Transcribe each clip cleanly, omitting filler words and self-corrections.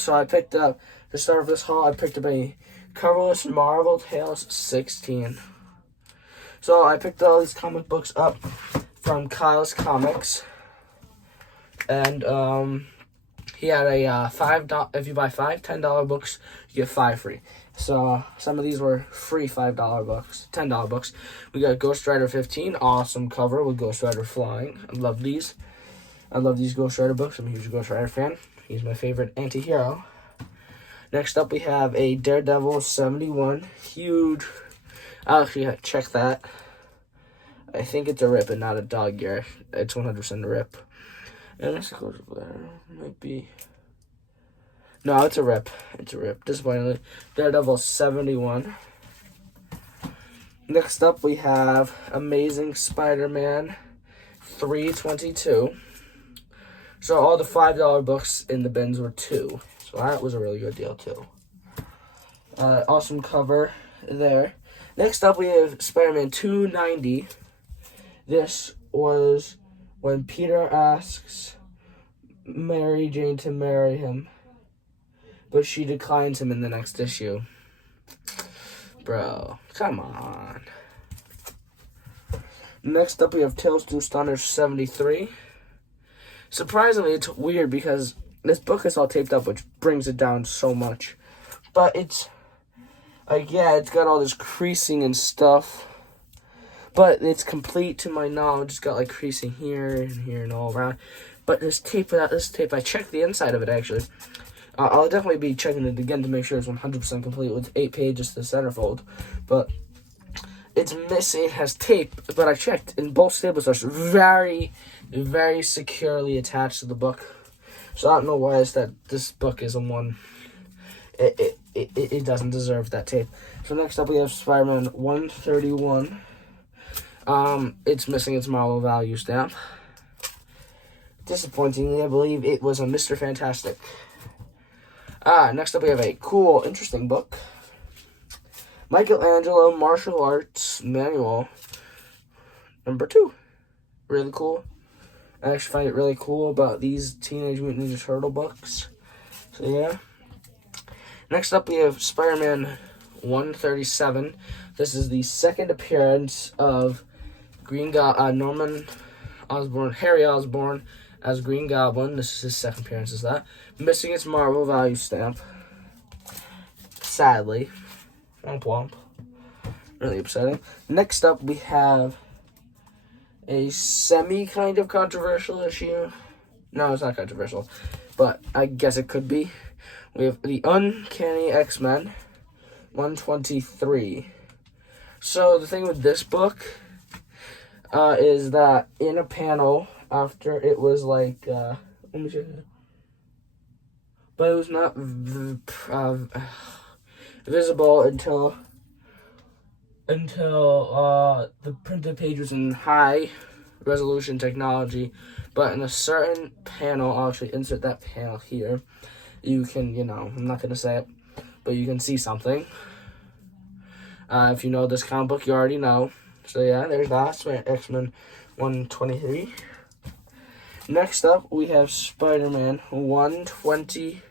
So I picked up, to start this haul, I picked up a coverless Marvel Tales 16. So I picked all these comic books up from Kyle's Comics. And he had a $5, if you buy five $10 books, you get 5 free. So some of these were free $5 books, $10 books. We got Ghost Rider 15, awesome cover with Ghost Rider flying. I love these. I love these Ghost Rider books. I'm a huge Ghost Rider fan. He's my favorite anti-hero. Next up, we have a Daredevil 71, huge. I'll actually check that. I think it's a rip and not a dog ear. It's 100% a rip. And let's go there. Might be. No, it's a rip. It's a rip. Disappointingly. Daredevil 71. Next up, we have Amazing Spider-Man 322. So all the $5 books in the bins were 2. So that was a really good deal, too. Awesome cover there. Next up, we have Spider-Man 290. This was when Peter asks Mary Jane to marry him, but she declines him in the next issue. Bro, come on. Next up, we have Tales to Astonish 73. Surprisingly, it's weird because this book is all taped up, which brings it down so much. But it's, like, yeah, it's got all this creasing and stuff. But it's complete to my knowledge. It's got, like, creasing here and all around. But this tape, without this tape, I checked the inside of it, actually. I'll definitely be checking it again to make sure it's 100% complete with 8 pages to the centerfold. But it's missing, it has tape, but I checked, and both staples are very, very securely attached to the book. So I don't know why it's that this book is a one. It doesn't deserve that tape. So next up we have Spider-Man 131. It's missing its Marvel value stamp. Disappointingly, I believe it was a Mr. Fantastic. Next up we have a cool, interesting book. Michelangelo Martial Arts Manual number 2. Really cool. I actually find it really cool about these Teenage Mutant Ninja Turtle books. So yeah. Next up we have Spider-Man 137. This is the second appearance of Norman Osborn, Harry Osborn as Green Goblin. This is his second appearance as that. Missing its Marvel value stamp. Sadly. Womp womp. Really upsetting. Next up, we have a semi-kind of controversial issue. No, it's not controversial, but I guess it could be. We have the Uncanny X-Men 123. So the thing with this book is that in a panel after it was like, let me check it. But it was not visible until the printed page was in high resolution technology. But in a certain panel, I'll actually insert that panel here. You can, I'm not going to say it, but you can see something. If you know this comic book, you already know. So yeah, there's that. X-Men 123. Next up, we have Spider-Man 120.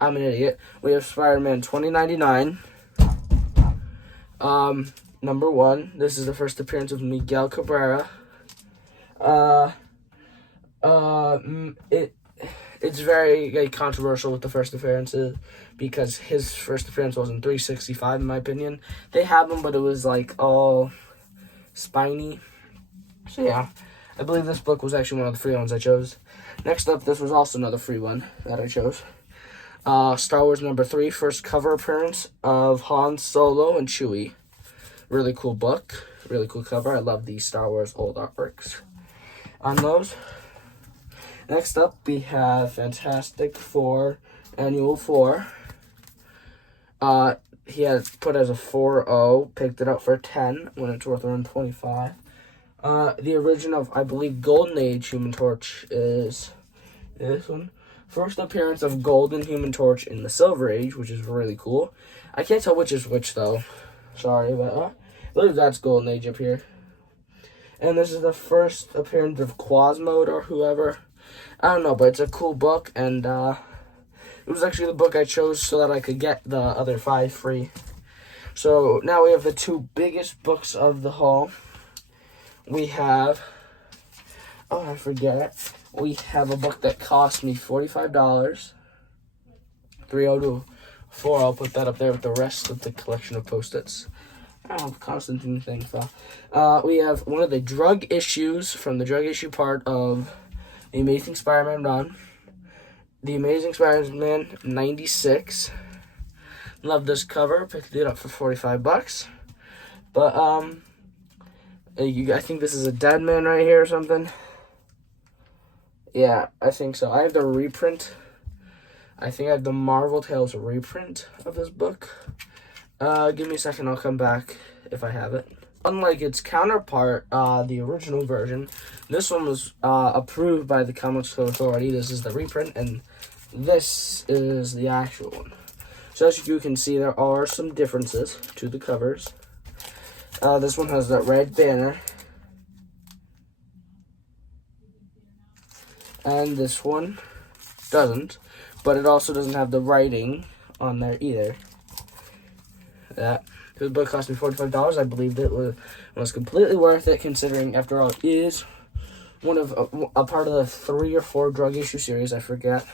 I'm an idiot. We have Spider-Man 2099. Number 1. This is the first appearance of Miguel Cabrera. It's very controversial with the first appearances because his first appearance was in 365, in my opinion. They have him, but it was all spiny. So yeah, I believe this book was actually one of the free ones I chose. Next up, this was also another free one that I chose. Star Wars number 3, first cover appearance of Han Solo and Chewie. Really cool book, really cool cover. I love these Star Wars old artworks on those. Next up, we have Fantastic Four Annual 4. He had put as a 4.0, picked it up for 10 when it's worth around 25. The origin of, I believe, Golden Age Human Torch is this one. First appearance of Golden Human Torch in the Silver Age, which is really cool. I can't tell which is which, though. Sorry, but I believe that's Golden Age up here. And this is the first appearance of Quasmode or whoever. I don't know, but it's a cool book, and it was actually the book I chose so that I could get the other 5 free. So now we have the 2 biggest books of the haul. We have, oh, I forget. We have a book that cost me $45. 302 I'll put that up there with the rest of the collection of Post-its. Oh, Constantine thing fell. We have one of the drug issues from the drug issue part of The Amazing Spider-Man run. The Amazing Spider-Man 96. Love this cover. Picked it up for $45. But, I think this is a dead man right here or something. Yeah, I think so. I have the reprint. I think I have the Marvel Tales reprint of this book. Give me a second, I'll come back if I have it. Unlike its counterpart, the original version, this one was approved by the Comics Code Authority. This is the reprint, and this is the actual one. So as you can see, there are some differences to the covers. This one has that red banner. And this one doesn't, but it also doesn't have the writing on there either. The book cost me $45. I believed it was completely worth it, considering, after all, it is one of a part of the 3 or 4 drug issue series. I forget.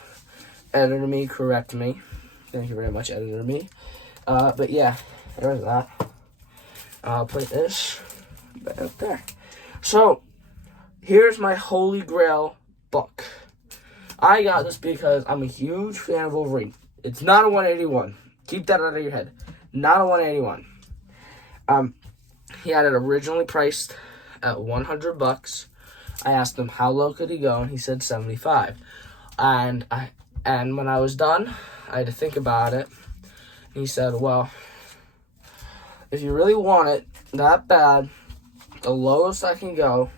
Editor me, correct me. Thank you very much, editor me. But yeah, there's that. I'll put this back up there. So here's my holy grail book. I got this because I'm a huge fan of Wolverine. It's not a 181. Keep that out of your head. Not a 181. He had it originally priced at $100. I asked him how low could he go, and he said 75. And when I was done, I had to think about it. He said, well, if you really want it that bad, the lowest I can go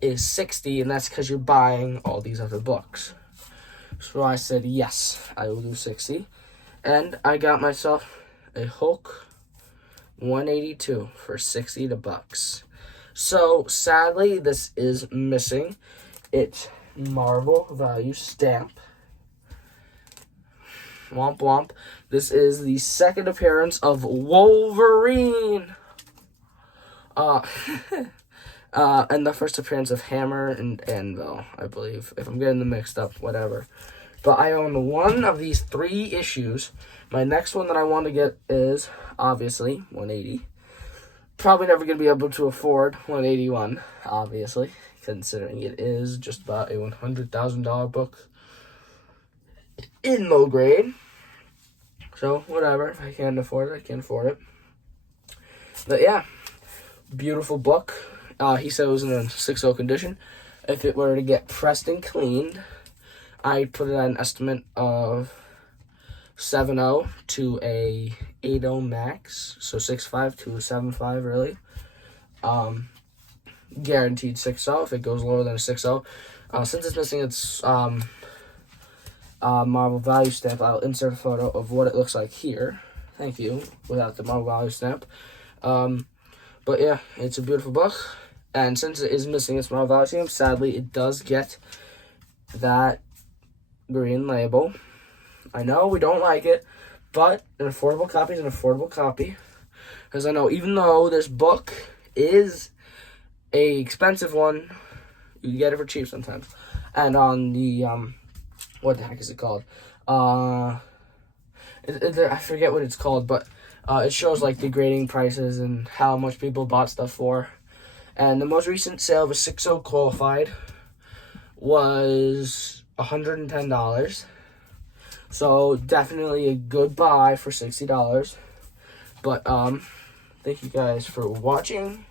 is 60, and that's because you're buying all these other books. So I said, yes, I will do 60. And I got myself a Hulk 182 for $60. So sadly, this is missing its Marvel value stamp. Womp womp. This is the second appearance of Wolverine. And the first appearance of Hammer and Anvil, I believe. If I'm getting them mixed up, whatever. But I own one of these 3 issues. My next one that I want to get is, obviously, 180. Probably never going to be able to afford 181, obviously, considering it is just about a $100,000 book in low grade. So, whatever. If I can't afford it, I can't afford it. But yeah, beautiful book. He said it was in a 6.0 condition. If it were to get pressed and cleaned, I'd put it at an estimate of 7.0 to a 8.0 max. So 6.5 to a 7.5, really. Guaranteed 6.0 if it goes lower than a 6.0. Since it's missing its Marvel value stamp, I'll insert a photo of what it looks like here. Thank you. Without the Marvel value stamp. But yeah, it's a beautiful book. And since it is missing its Marvel value stamp, sadly, it does get that green label. I know we don't like it, but an affordable copy is an affordable copy. Because I know even though this book is a expensive one, you can get it for cheap sometimes. And on the, what the heck is it called? I forget what it's called, but it shows like the grading prices and how much people bought stuff for. And the most recent sale of a 6.0 qualified was $110. So definitely a good buy for $60. But thank you guys for watching.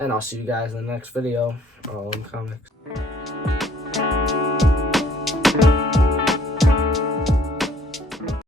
And I'll see you guys in the next video. RLM-comics.